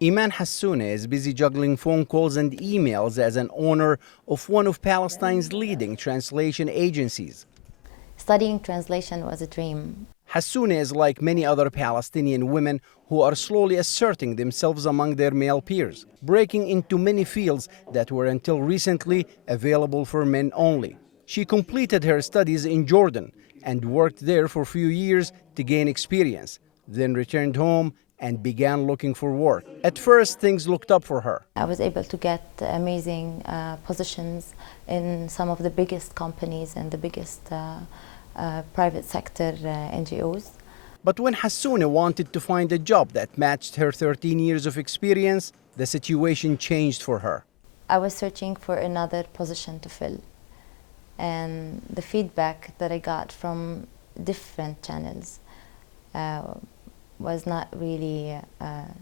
Iman Hassoune is busy juggling phone calls and emails as an owner of one of Palestine's leading translation agencies. Studying translation was a dream. Hassoune is like many other Palestinian women who are slowly asserting themselves among their male peers, breaking into many fields that were until recently available for men only. She completed her studies in Jordan and worked there for a few years to gain experience, then returned home and began looking for work. At first, things looked up for her. I was able to get amazing positions in some of the biggest companies and the biggest private sector NGOs. But when Hassoune wanted to find a job that matched her 13 years of experience, the situation changed for her. I was searching for another position to fill, and the feedback that I got from different channels was not really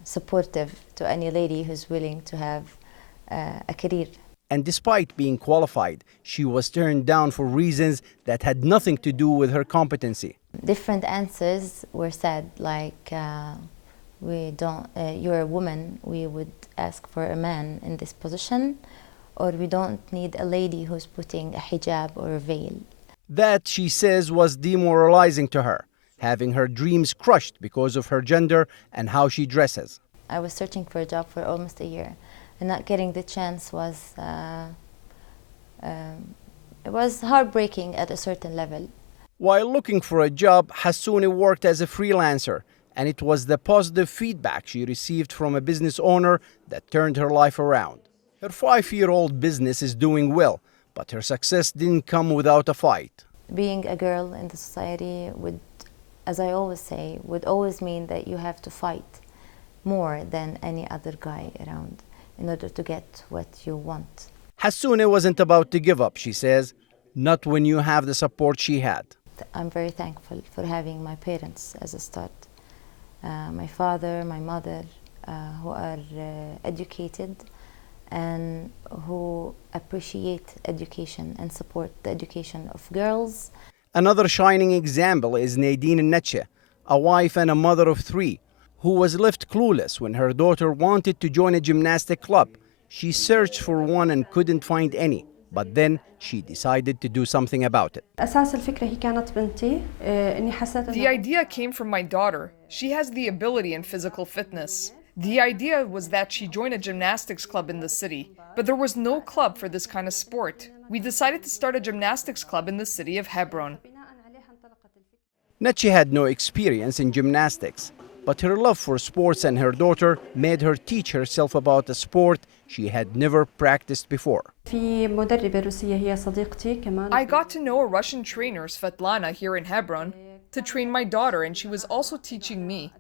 supportive to any lady who's willing to have a career. And despite being qualified, she was turned down for reasons that had nothing to do with her competency. Different answers were said, like, you're a woman, we would ask for a man in this position, or we don't need a lady who's putting a hijab or a veil. That, she says, was demoralizing to her, having her dreams crushed because of her gender and how she dresses. I was searching for a job for almost a year, and not getting the chance was it was heartbreaking at a certain level. While looking for a job, Hassoune worked as a freelancer, and it was the positive feedback she received from a business owner that turned her life around. Her 5-year-old business is doing well, but her success didn't come without a fight. Being a girl in the society would, as I always say, would always mean that you have to fight more than any other guy around in order to get what you want. Hassoune wasn't about to give up, she says, not when you have the support she had. I'm very thankful for having my parents as a start. My father, my mother, who are educated and who appreciate education and support the education of girls. Another shining example is Nadine Netche, a wife and a mother of 3, who was left clueless when her daughter wanted to join a gymnastic club. She searched for one and couldn't find any, but then she decided to do something about it. The idea came from my daughter. She has the ability and physical fitness. The idea was that she join a gymnastics club in the city, but there was no club for this kind of sport. We decided to start a gymnastics club in the city of Hebron. Netche had no experience in gymnastics, but her love for sports and her daughter made her teach herself about a sport she had never practiced before. I got to know a Russian trainer, Svetlana, here in Hebron, to train my daughter, and she was also teaching me.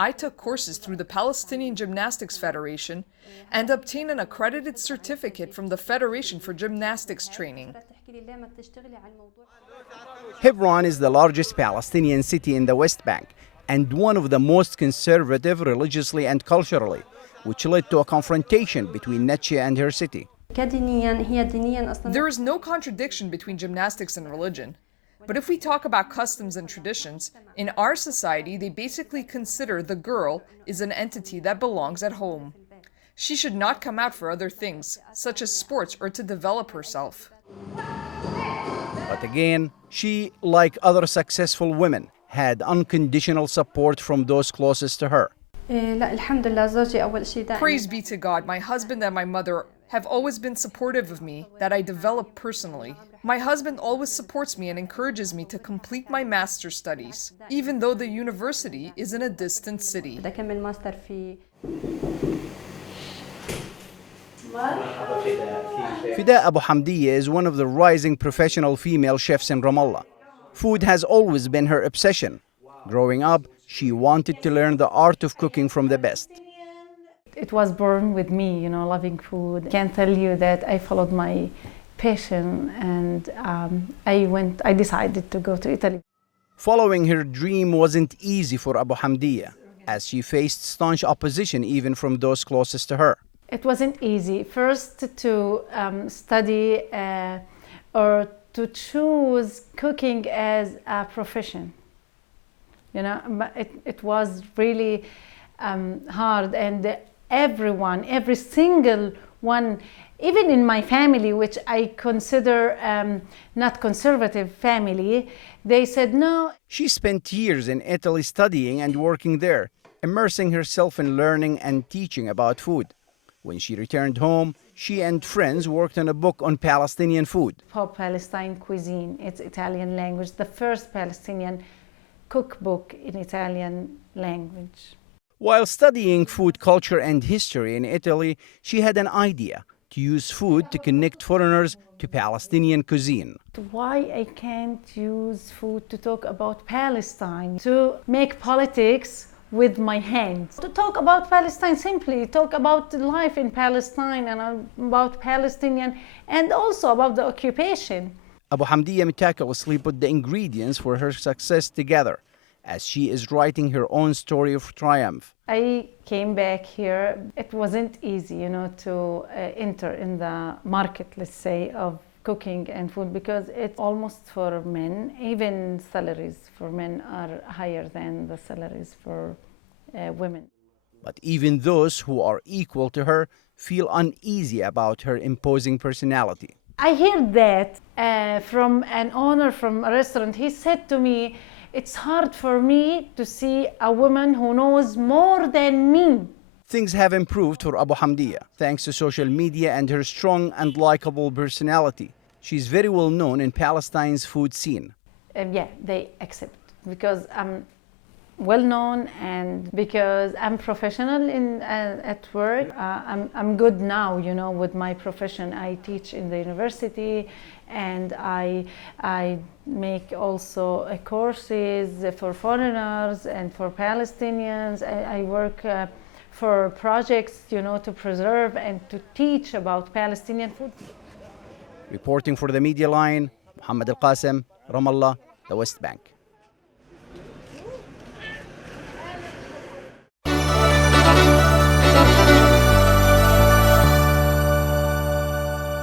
I took courses through the Palestinian Gymnastics Federation and obtained an accredited certificate from the Federation for Gymnastics Training. Hebron is the largest Palestinian city in the West Bank and one of the most conservative religiously and culturally, which led to a confrontation between Netche and her city. There is no contradiction between gymnastics and religion. But if we talk about customs and traditions, in our society, they basically consider the girl is an entity that belongs at home. She should not come out for other things, such as sports or to develop herself. But again, she, like other successful women, had unconditional support from those closest to her. Praise be to God, my husband and my mother have always been supportive of me, that I develop personally. My husband always supports me and encourages me to complete my master's studies, even though the university is in a distant city. Fida Abu Hamdiya is one of the rising professional female chefs in Ramallah. Food has always been her obsession. Growing up, she wanted to learn the art of cooking from the best. It was born with me, loving food. I can tell you that I followed my passion and I decided to go to Italy. Following her dream wasn't easy for Abu Hamdiya, as she faced staunch opposition even from those closest to her. It wasn't easy. First to study or to choose cooking as a profession. But it was really hard, and everyone, every single one, even in my family, which I consider not conservative family, they said no. She spent years in Italy studying and working there, immersing herself in learning and teaching about food. When she returned home, she and friends worked on a book on Palestinian food. Palestine cuisine, it's Italian language, the first Palestinian cookbook in Italian language. While studying food culture and history in Italy, she had an idea to use food to connect foreigners to Palestinian cuisine. Why I can't use food to talk about Palestine, to make politics with my hands, to talk about Palestine, simply talk about life in Palestine and about Palestinian and also about the occupation. Abu Hamdiya meticulously put the ingredients for her success together as she is writing her own story of triumph. I came back here. It wasn't easy, to enter in the market, let's say, of cooking and food because it's almost for men. Even salaries for men are higher than the salaries for women. But even those who are equal to her feel uneasy about her imposing personality. I hear that from an owner from a restaurant. He said to me, it's hard for me to see a woman who knows more than me. Things have improved for Abu Hamdiya thanks to social media and her strong and likable personality. She's very well known in Palestine's food scene. Yeah, they accept because I'm well known and because I'm professional at work. I'm good now, with my profession. I teach in the university and I make also courses for foreigners and for Palestinians. I work for projects, to preserve and to teach about Palestinian food. Reporting for the Media Line, Muhammad Al Qasim, Ramallah, the West Bank.